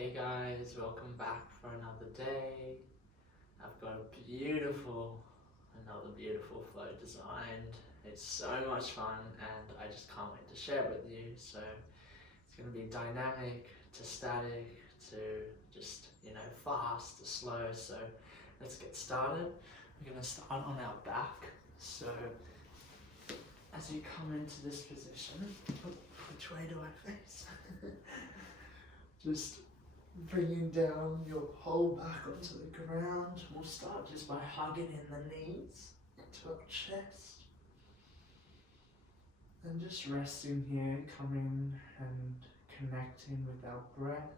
Hey guys, welcome back for another day. I've got another beautiful flow designed. It's so much fun and I just can't wait to share it with you. So it's going to be dynamic to static to just, fast to slow. So let's get started. We're going to start on our back. So as you come into this position, which way do I face? Just bringing down your whole back onto the ground. We'll start just by hugging in the knees into our chest. And just resting here, coming and connecting with our breath.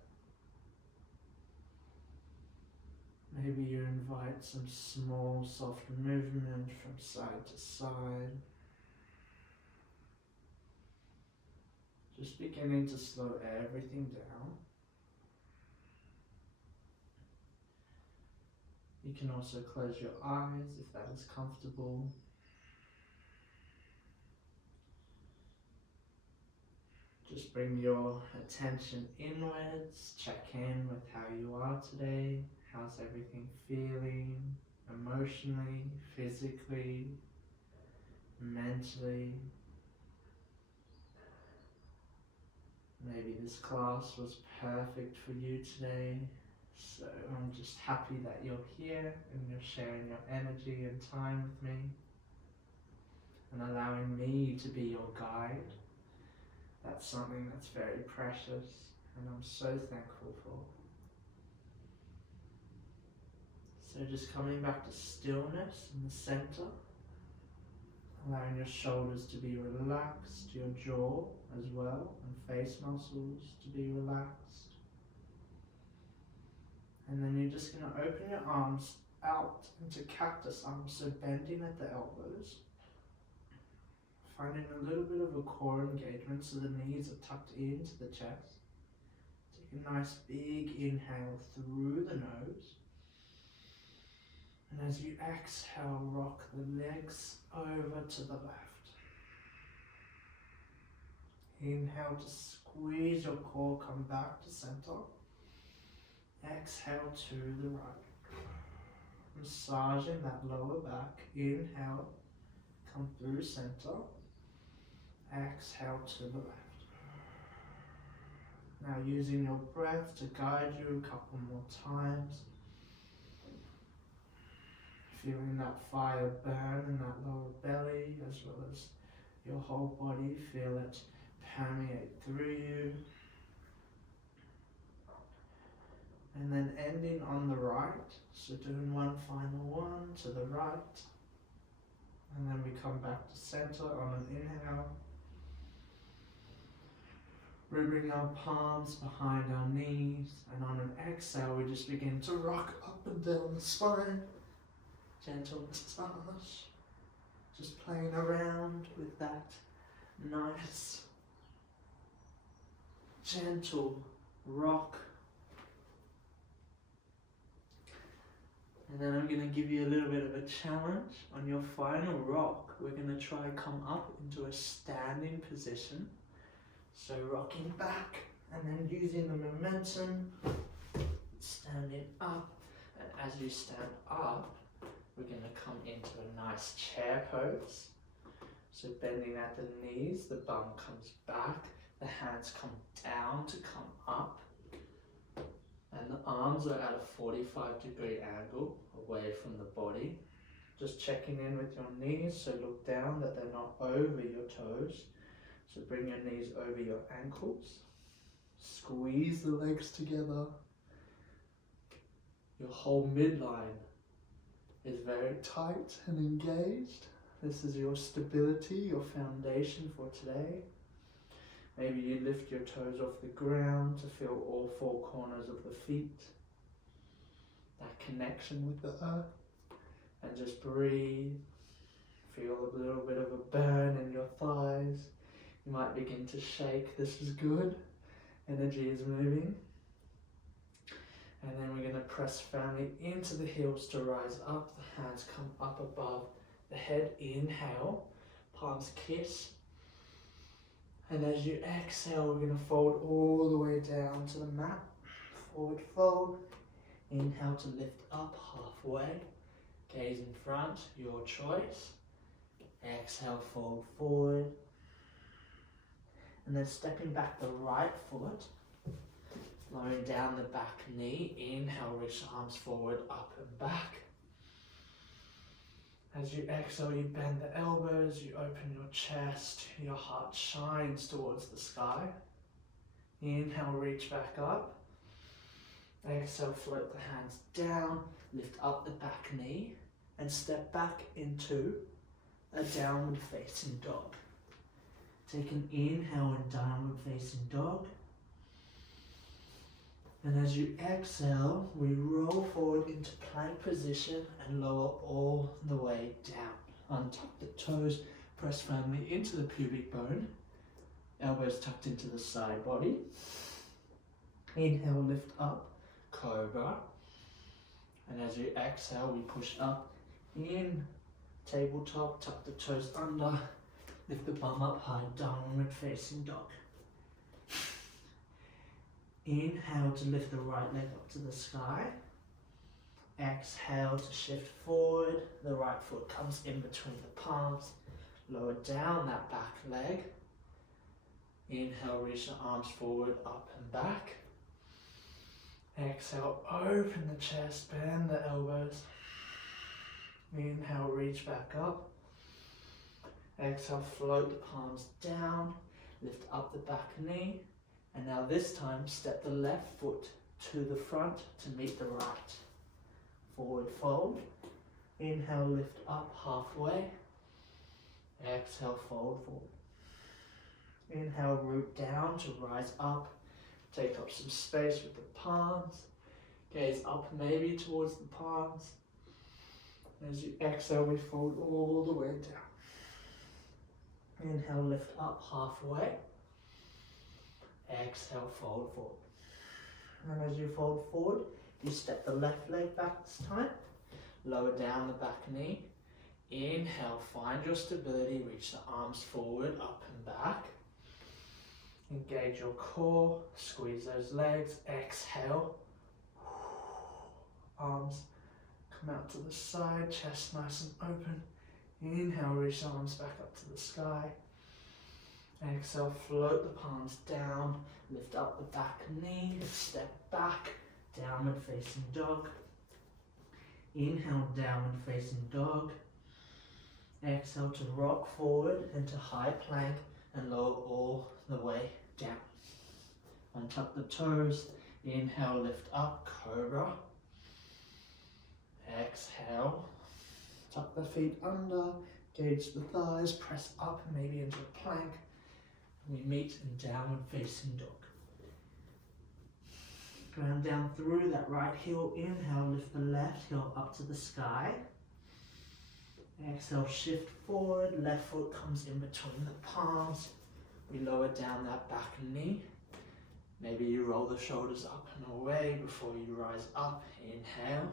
Maybe you invite some small soft movement from side to side. Just beginning to slow everything down. You can also close your eyes if that is comfortable. Just bring your attention inwards, check in with how you are today. How's everything feeling, emotionally, physically, mentally? Maybe this class was perfect for you today. So I'm just happy that you're here and you're sharing your energy and time with me and allowing me to be your guide. That's something that's very precious and I'm so thankful for. So just coming back to stillness in the center, allowing your shoulders to be relaxed, your jaw as well, and face muscles to be relaxed. And then you're just going to open your arms out into cactus arms, so bending at the elbows. Finding a little bit of a core engagement so the knees are tucked into the chest. Take a nice big inhale through the nose. And as you exhale, rock the legs over to the left. Inhale to squeeze your core, come back to center. Exhale to the right. Massaging that lower back. Inhale, come through center. Exhale to the left. Now using your breath to guide you a couple more times. Feeling that fire burn in that lower belly as well as your whole body. Feel it permeate through you. And then ending on the right, so doing one final one to the right. And then we come back to center on an inhale. We bring our palms behind our knees, and on an exhale we just begin to rock up and down the spine. Gentle massage. Just playing around with that nice, gentle rock. And then I'm going to give you a little bit of a challenge. On your final rock, we're going to try come up into a standing position. So rocking back and then using the momentum, standing up. And as you stand up, we're going to come into a nice chair pose. So bending at the knees, the bum comes back, the hands come down to come up. And the arms are at a 45-degree angle away from the body. Just checking in with your knees, so look down that they're not over your toes. So bring your knees over your ankles. Squeeze the legs together. Your whole midline is very tight and engaged. This is your stability, your foundation for today. Maybe you lift your toes off the ground to feel all four corners of the feet. That connection with the earth. And just breathe. Feel a little bit of a burn in your thighs. You might begin to shake. This is good. Energy is moving. And then we're going to press firmly into the heels to rise up. The hands come up above the head. Inhale. Palms kiss. And as you exhale, we're going to fold all the way down to the mat. forward fold. Inhale to lift up halfway. Gaze in front, your choice. Exhale, fold forward. And then stepping back the right foot, lowering down the back knee. Inhale, reach the arms forward, up and back. As you exhale, you bend the elbows, you open your chest, your heart shines towards the sky. Inhale, reach back up. Exhale, float the hands down, lift up the back knee, and step back into a downward facing dog. Take an inhale in downward facing dog. And as you exhale, we roll forward into plank position and lower all the way down. Untuck the toes, press firmly into the pubic bone. Elbows tucked into the side body. Inhale, lift up, cobra. And as you exhale, we push up in tabletop, tuck the toes under, lift the bum up high, downward facing dog. Inhale to lift the right leg up to the sky. Exhale to shift forward. The right foot comes in between the palms. Lower down that back leg. Inhale, reach the arms forward, up and back. Exhale, open the chest, bend the elbows. Inhale, reach back up. Exhale, float the palms down. Lift up the back knee. And now this time, step the left foot to the front to meet the right. Forward fold. Inhale, lift up halfway. Exhale, fold forward. Inhale, root down to rise up. Take up some space with the palms. Gaze up maybe towards the palms. As you exhale, we fold all the way down. Inhale, lift up halfway. Exhale, fold forward. And as you fold forward, you step the left leg back this time. Lower down the back knee. Inhale, find your stability, reach the arms forward, up and back. Engage your core, squeeze those legs. Exhale. Arms come out to the side, chest nice and open. Inhale, reach the arms back up to the sky. Exhale, float the palms down, lift up the back knee, step back, downward facing dog. Inhale, downward facing dog. Exhale to rock forward into high plank and lower all the way down. Untuck the toes. Inhale, lift up, cobra. Exhale, tuck the feet under, gauge the thighs, press up maybe into a plank. We meet in downward facing dog. Ground down through that right heel. Inhale, lift the left heel up to the sky. Exhale, shift forward. Left foot comes in between the palms. We lower down that back knee. Maybe you roll the shoulders up and away before you rise up. Inhale.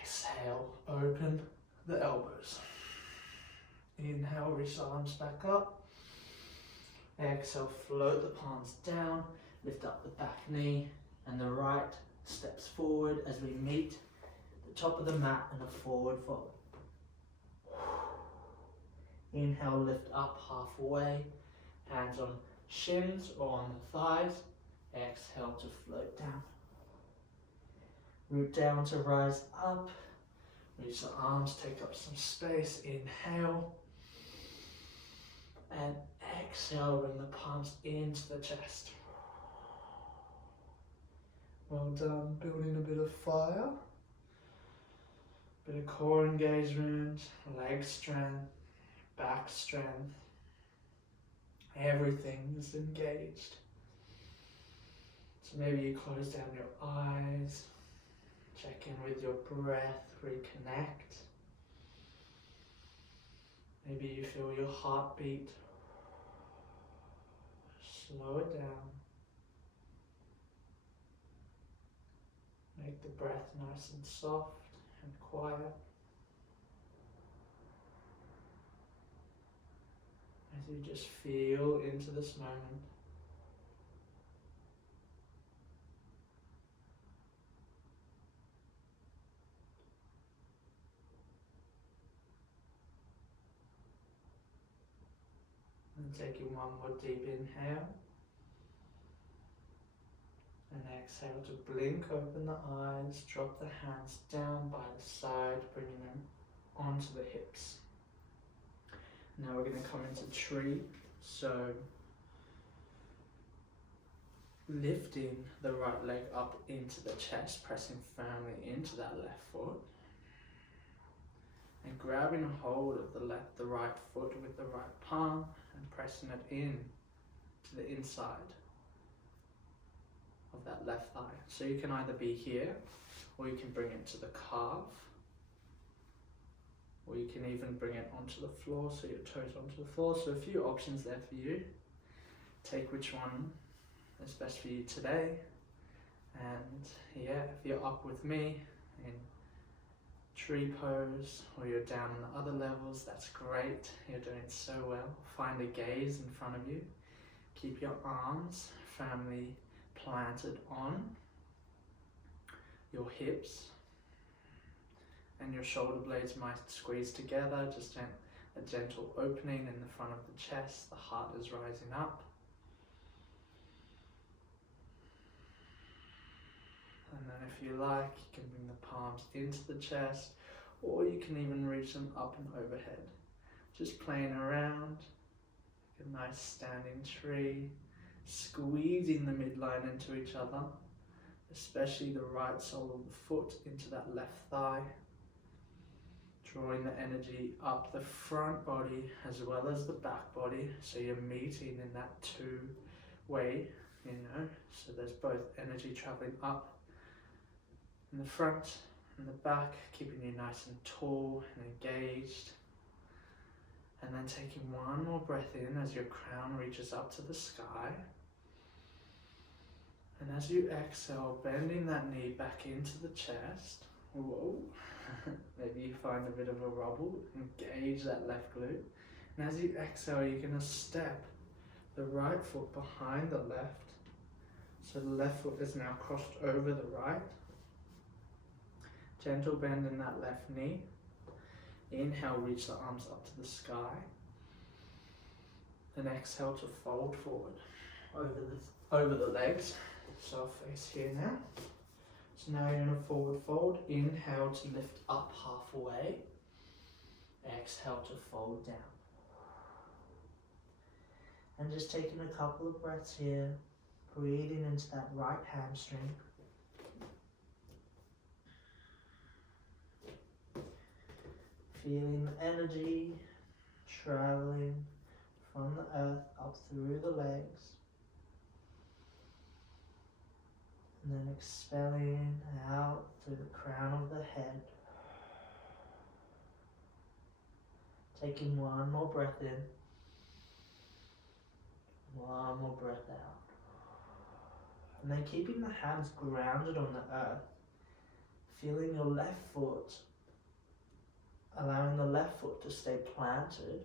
Exhale, open the elbows. Inhale, reach the arms back up. Exhale, float the palms down, lift up the back knee, and the right steps forward as we meet the top of the mat in a forward fold. Inhale, lift up halfway, hands on shins or on the thighs. Exhale to float down. Root down to rise up. Reach the arms, take up some space. Inhale. And exhale, bring the palms into the chest. Well done, building a bit of fire. Bit of core engagement, leg strength, back strength. Everything is engaged. So maybe you close down your eyes, check in with your breath, reconnect. Maybe you feel your heartbeat. Slow it down. Make the breath nice and soft and quiet. As you just feel into this moment. And taking one more deep inhale. And exhale to blink open the eyes, drop the hands down by the side, bringing them onto the hips. Now we're going to come into tree. So lifting the right leg up into the chest, pressing firmly into that left foot. And grabbing a hold of the right foot with the right palm and pressing it in to the inside of that left thigh. So you can either be here, or you can bring it to the calf, or you can even bring it onto the floor, so your toes onto the floor. So a few options there for you. Take which one is best for you today. And yeah, if you're up with me in tree pose, or you're down on the other levels, that's great. You're doing so well. Find a gaze in front of you. Keep your arms firmly planted on your hips, and your shoulder blades might squeeze together, just a gentle opening in the front of the chest. The heart is rising up. And then if you like, you can bring the palms into the chest, or you can even reach them up and overhead. Just playing around, like a nice standing tree, squeezing the midline into each other, especially the right sole of the foot into that left thigh, drawing the energy up the front body as well as the back body, so you're meeting in that two-way, so there's both energy traveling up in the front and the back, keeping you nice and tall and engaged. And then taking one more breath in as your crown reaches up to the sky. And as you exhale, bending that knee back into the chest. Whoa. Maybe you find a bit of a wobble. Engage that left glute. And as you exhale, you're going to step the right foot behind the left. So the left foot is now crossed over the right. Gentle bend in that left knee. Inhale, reach the arms up to the sky. And exhale to fold forward over the legs. So I'll face here now. So now you're in a forward fold. Inhale to lift up halfway. Exhale to fold down. And just taking a couple of breaths here. Breathing into that right hamstring. Feeling the energy traveling from the earth up through the legs. And then expelling out through the crown of the head. Taking one more breath in. One more breath out. And then keeping the hands grounded on the earth. Feeling your left foot, allowing the left foot to stay planted.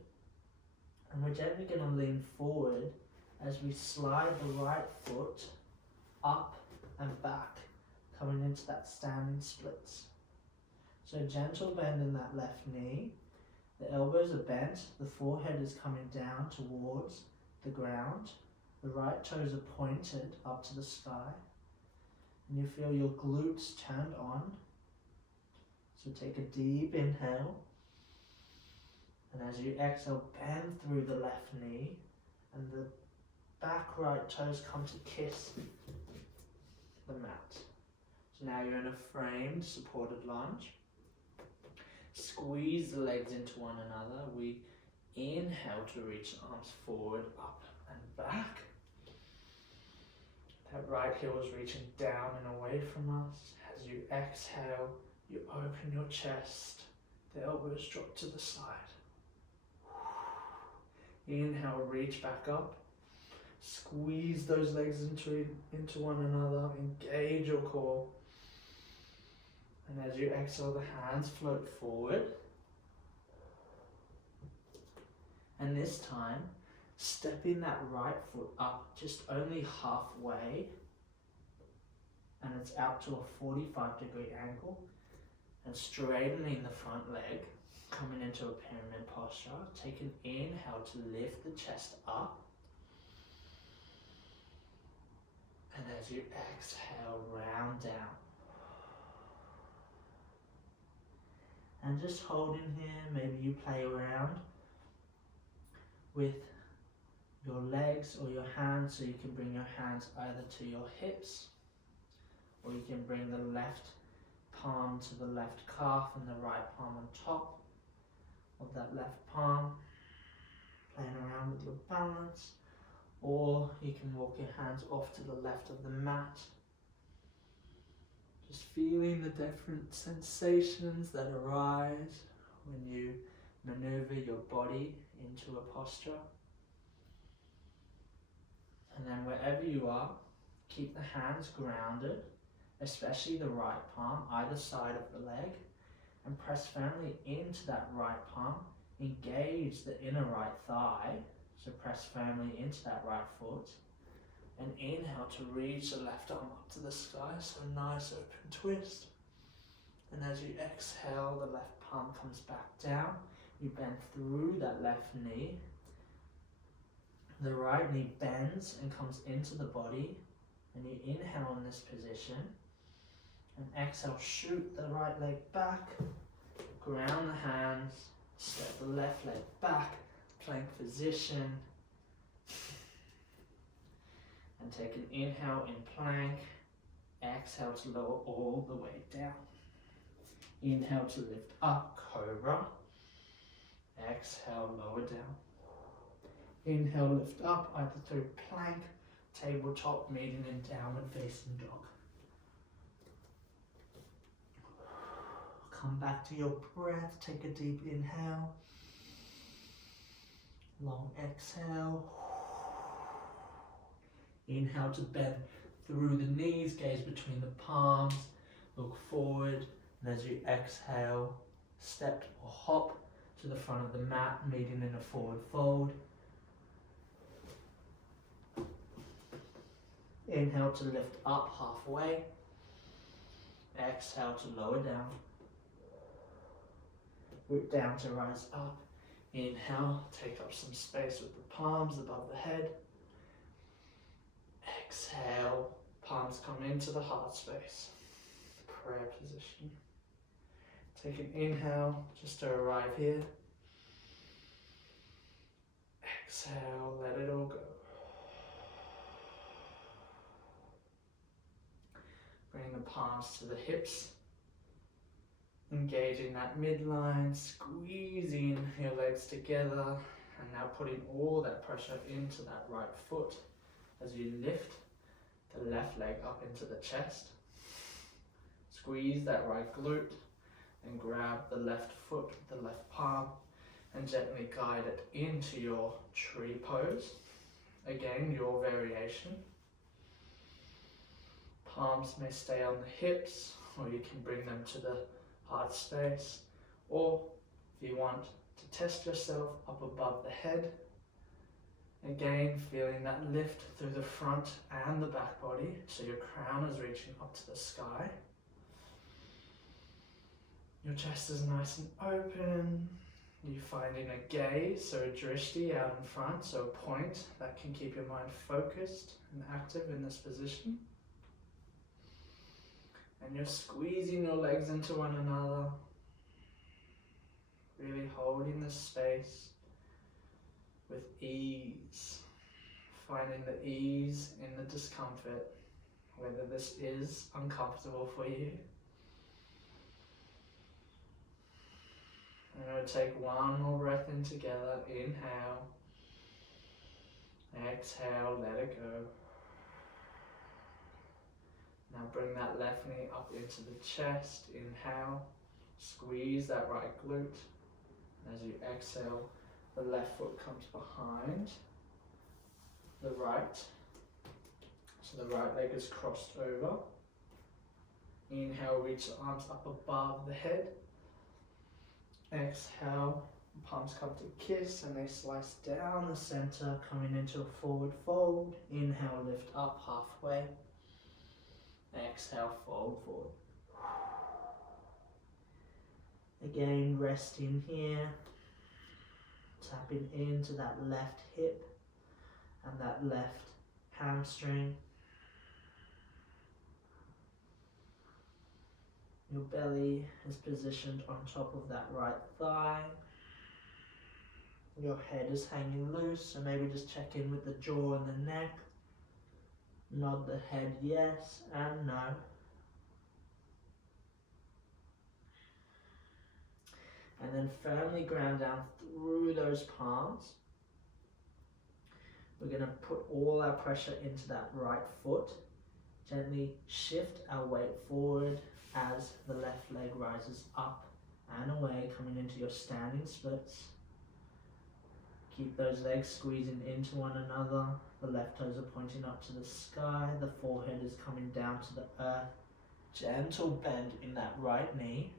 And we're gently going to lean forward as we slide the right foot up and back, coming into that standing splits. So gentle bend in that left knee. The elbows are bent, the forehead is coming down towards the ground. The right toes are pointed up to the sky. And you feel your glutes turned on. So take a deep inhale. And as you exhale, bend through the left knee. And the back right toes come to kiss the mat. So now you're in a framed supported lunge. Squeeze the legs into one another. We inhale to reach the arms forward, up and back. That right heel is reaching down and away from us. As you exhale, you open your chest. The elbows drop to the side. Inhale, reach back up. Squeeze those legs into one another. Engage your core. And as you exhale, the hands float forward. And this time, stepping that right foot up just only halfway. And it's out to a 45-degree angle. And straightening the front leg. Coming into a pyramid posture. Take an inhale to lift the chest up. And as you exhale, round down. And just hold in here, maybe you play around with your legs or your hands, so you can bring your hands either to your hips, or you can bring the left palm to the left calf and the right palm on top of that left palm, playing around with your balance, or you can walk your hands off to the left of the mat. Just feeling the different sensations that arise when you maneuver your body into a posture. And then wherever you are, keep the hands grounded, especially the right palm, either side of the leg, and press firmly into that right palm. Engage the inner right thigh, so press firmly into that right foot. And inhale to reach the left arm up to the sky, so nice open twist. And as you exhale, the left palm comes back down. You bend through that left knee. The right knee bends and comes into the body. And you inhale in this position. And exhale, shoot the right leg back. Ground the hands. Step the left leg back. Plank position. And take an inhale in plank. Exhale to lower all the way down. Inhale to lift up, cobra. Exhale, lower down. Inhale, lift up, either through plank, tabletop, meeting in downward facing dog. Come back to your breath, take a deep inhale. Long exhale. Inhale to bend through the knees, gaze between the palms, look forward, and as you exhale, step or hop to the front of the mat, meeting in a forward fold. Inhale to lift up halfway, exhale to lower down, root down to rise up. Inhale, take up some space with the palms above the head. Exhale, palms come into the heart space, prayer position. Take an inhale just to arrive here. Exhale, let it all go. Bring the palms to the hips, engaging that midline, squeezing your legs together, and now putting all that pressure into that right foot as you lift the left leg up into the chest. Squeeze that right glute and grab the left foot with the left palm and gently guide it into your tree pose. Again, your variation. Palms may stay on the hips, or you can bring them to the heart space, or if you want to test yourself, up above the head. Again, feeling that lift through the front and the back body, so your crown is reaching up to the sky. Your chest is nice and open. You're finding a gaze, so a drishti out in front, so a point that can keep your mind focused and active in this position. And you're squeezing your legs into one another, really holding this space with ease, finding the ease in the discomfort, whether this is uncomfortable for you. I'm going to take one more breath in together. Inhale, exhale, let it go. Now bring that left knee up into the chest. Inhale, squeeze that right glute. And as you exhale, the left foot comes behind the right. So the right leg is crossed over. Inhale, reach the arms up above the head. Exhale, palms come to kiss and they slice down the center, coming into a forward fold. Inhale, lift up halfway. Exhale, fold forward. Again, resting here, tapping into that left hip and that left hamstring. Your belly is positioned on top of that right thigh. Your head is hanging loose, so maybe just check in with the jaw and the neck. Nod the head yes and no. And then firmly ground down through those palms. We're going to put all our pressure into that right foot. Gently shift our weight forward as the left leg rises up and away, coming into your standing splits. Keep those legs squeezing into one another. The left toes are pointing up to the sky. The forehead is coming down to the earth. Gentle bend in that right knee.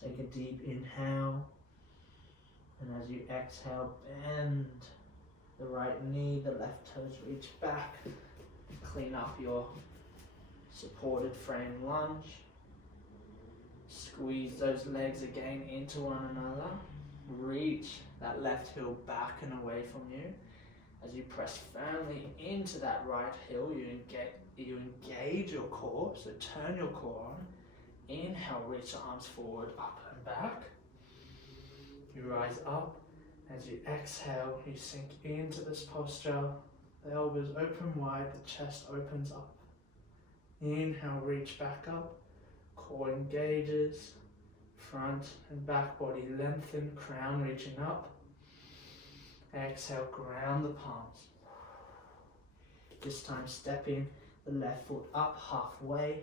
Take a deep inhale. And as you exhale, bend the right knee. The left toes reach back. Clean up your supported frame lunge. Squeeze those legs again into one another. Reach that left heel back and away from you. As you press firmly into that right heel, you engage your core, so turn your core on. Inhale, reach the arms forward, up and back. You rise up. As you exhale, you sink into this posture. The elbows open wide, the chest opens up. Inhale, reach back up. Core engages. Front and back body lengthen, crown reaching up. Exhale, ground the palms. This time stepping the left foot up halfway.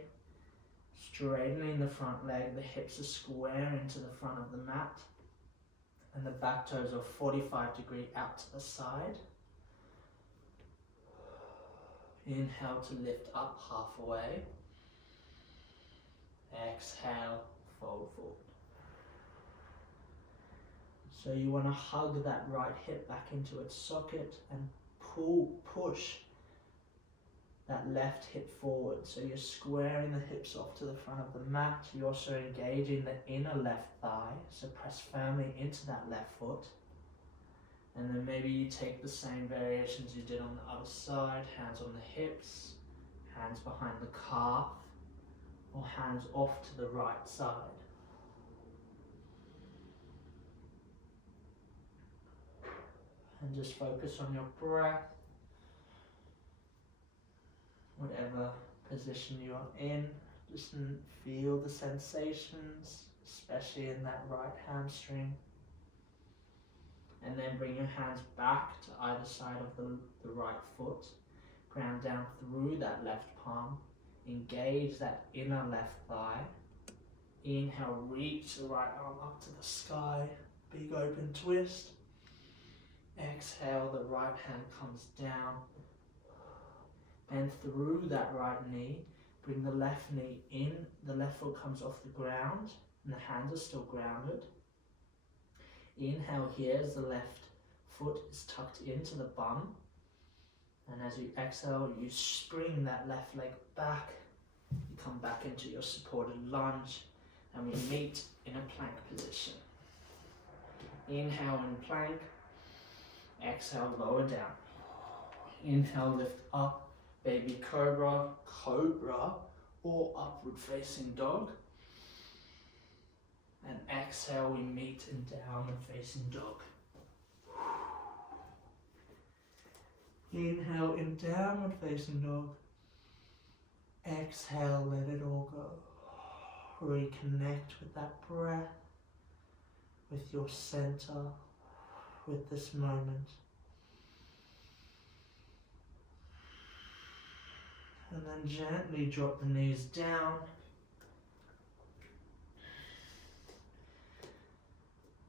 Straightening the front leg, the hips are square into the front of the mat. And the back toes are 45 degree out to the side. Inhale to lift up halfway. Exhale, fold forward. So you want to hug that right hip back into its socket and push that left hip forward. So you're squaring the hips off to the front of the mat. You're also engaging the inner left thigh. So press firmly into that left foot. And then maybe you take the same variations you did on the other side. Hands on the hips, hands behind the calf, or hands off to the right side. And just focus on your breath. Whatever position you are in, just feel the sensations, especially in that right hamstring. And then bring your hands back to either side of the right foot. Ground down through that left palm. Engage that inner left thigh. Inhale, reach the right arm up to the sky. Big open twist. Exhale, the right hand comes down. Bend through that right knee. Bring the left knee in. The left foot comes off the ground and the hands are still grounded. Inhale here as the left foot is tucked into the bum. And as you exhale, you spring that left leg back. You come back into your supported lunge and we meet in a plank position. Inhale in plank. Exhale, lower down. Inhale, lift up, baby cobra, or upward facing dog. And exhale, we meet in downward facing dog. Inhale in downward facing dog. Exhale, let it all go. Reconnect with that breath, with your center, with this moment. And then gently drop the knees down.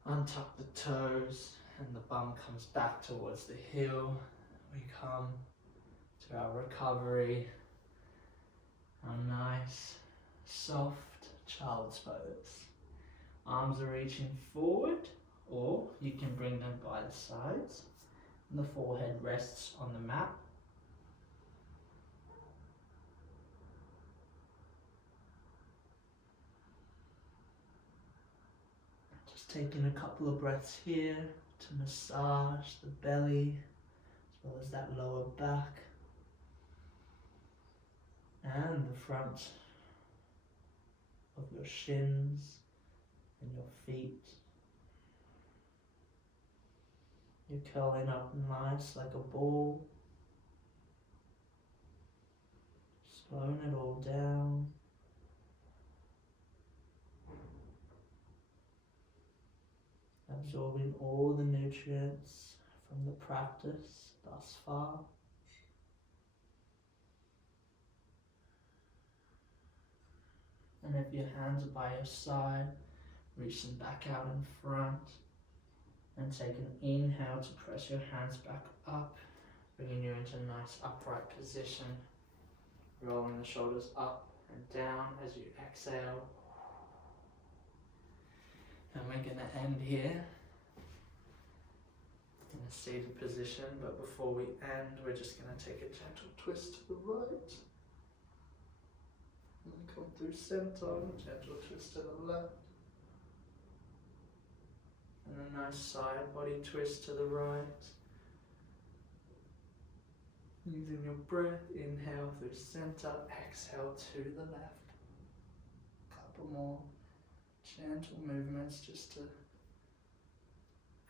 Untuck the toes and the bum comes back towards the heel. We come to our recovery, our nice, soft child's pose. Arms are reaching forward, or you can bring them by the sides. And the forehead rests on the mat. Just taking a couple of breaths here to massage the belly as well as that lower back and the front of your shins and your feet. You're curling up nice like a ball, slowing it all down. Absorbing all the nutrients from the practice thus far. And if your hands are by your side, reach them back out in front and take an inhale to press your hands back up, bringing you into a nice upright position, rolling the shoulders up and down as you exhale. And we're going to end here in a seated position, but before we end, we're just going to take a gentle twist to the right. And then come through center, gentle twist to the left. And a nice side body twist to the right. Using your breath, inhale through center, exhale to the left. Couple more gentle movements just to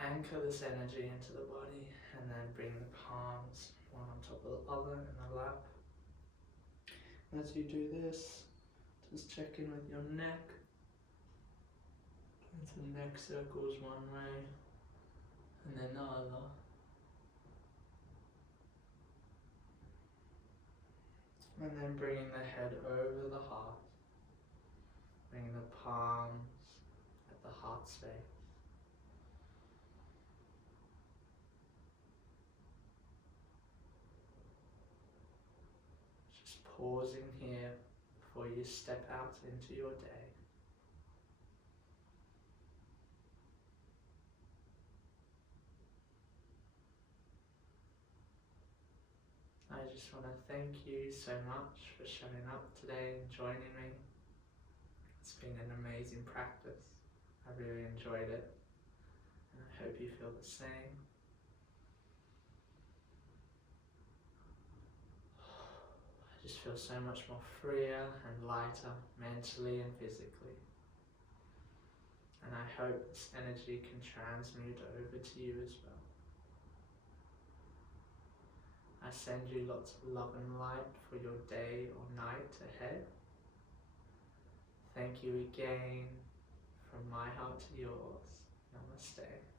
anchor this energy into the body, and then bring the palms one on top of the other in the lap. As you do this, just check in with your neck. Into neck circles one way and then the other. And then bringing the head over the heart, bringing the palms at the heart space. Just pausing here before you step out into your day. I just want to thank you so much for showing up today and joining me. It's been an amazing practice. I really enjoyed it, and I hope you feel the same. I just feel so much more freer and lighter mentally and physically. And I hope this energy can transmute over to you as well. I send you lots of love and light for your day or night ahead. Thank you again from my heart to yours. Namaste.